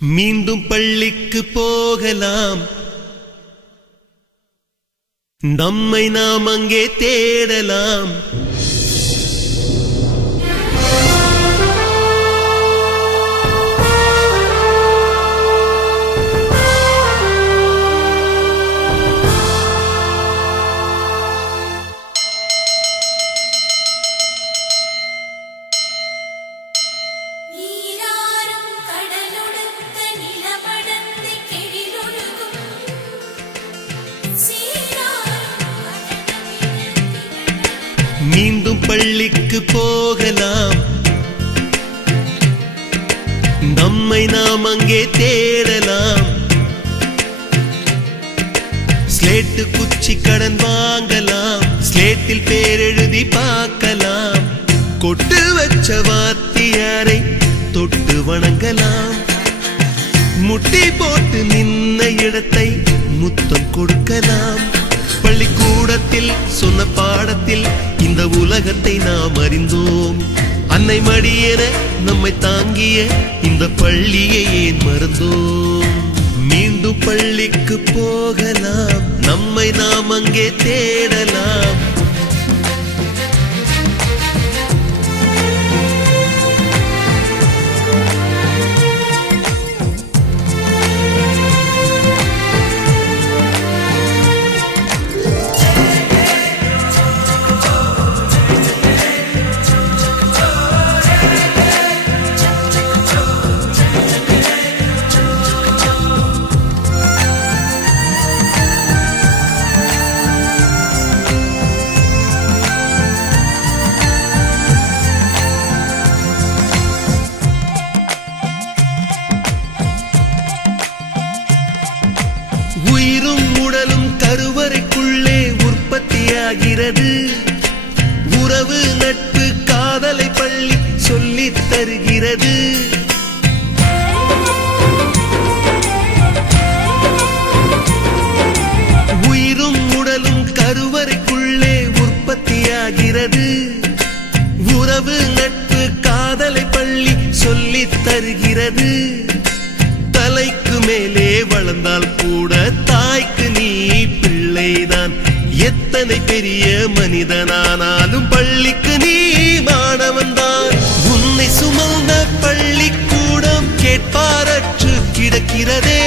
மீண்டும் பள்ளிக்கு போகலாம், நம்மை நாம் அங்கே தேடலாம். மீண்டும் பள்ளிக்கு போகலாம், நம்மை நாம் அங்கே தேடலாம். ஸ்லேட்டு குச்சி கடன் வாங்கலாம், ஸ்லேட்டில் பேர் எழுதி பார்க்கலாம். கொட்டு வச்ச வாத்தியாரை தொட்டு வணங்கலாம், முட்டி போட்டு நின்ன இடத்தை முத்தம் கொடுக்கலாம். பள்ளிக்கூடத்தில் சொன்ன பாடத்தில் இந்த உலகத்தை நாம் அறிந்தோம். அன்னை மடியென நம்மை தாங்கிய இந்த பள்ளியை ஏன் மறந்தோம்? மீண்டும் பள்ளிக்கு போகலாம், நம்மை நாம் அங்கே தேடலாம். உயிரும் உடலும் கருவறைக்குள்ளே உற்பத்தியாகிறது. உறவு நட்பு காதலை பள்ளி சொல்லித் தருகிறது. உயிரும் உடலும் கருவறைக்குள்ளே உற்பத்தியாகிறது. உறவு நட்பு காதலை பள்ளி சொல்லித் தருகிறது. தலைக்கு மேலே வளர்ந்தால் கூட தாய்க்கு நீ பிள்ளைதான். எத்தனை பெரிய மனிதனானாலும் பள்ளிக்கு நீ மாணவன்தான். உன்னை சுமந்த பள்ளிக்கூடம் கேட்பாரற்று கிடக்கிறதே.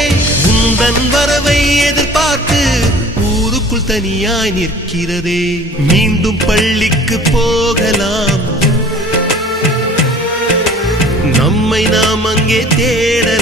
உந்தன் வரவை எதிர்பார்த்து ஊருக்குள் தனியாய் நிற்கிறதே. மீண்டும் பள்ளிக்கு போகலாம், நம்மை நாம் அங்கே தேடலாம்.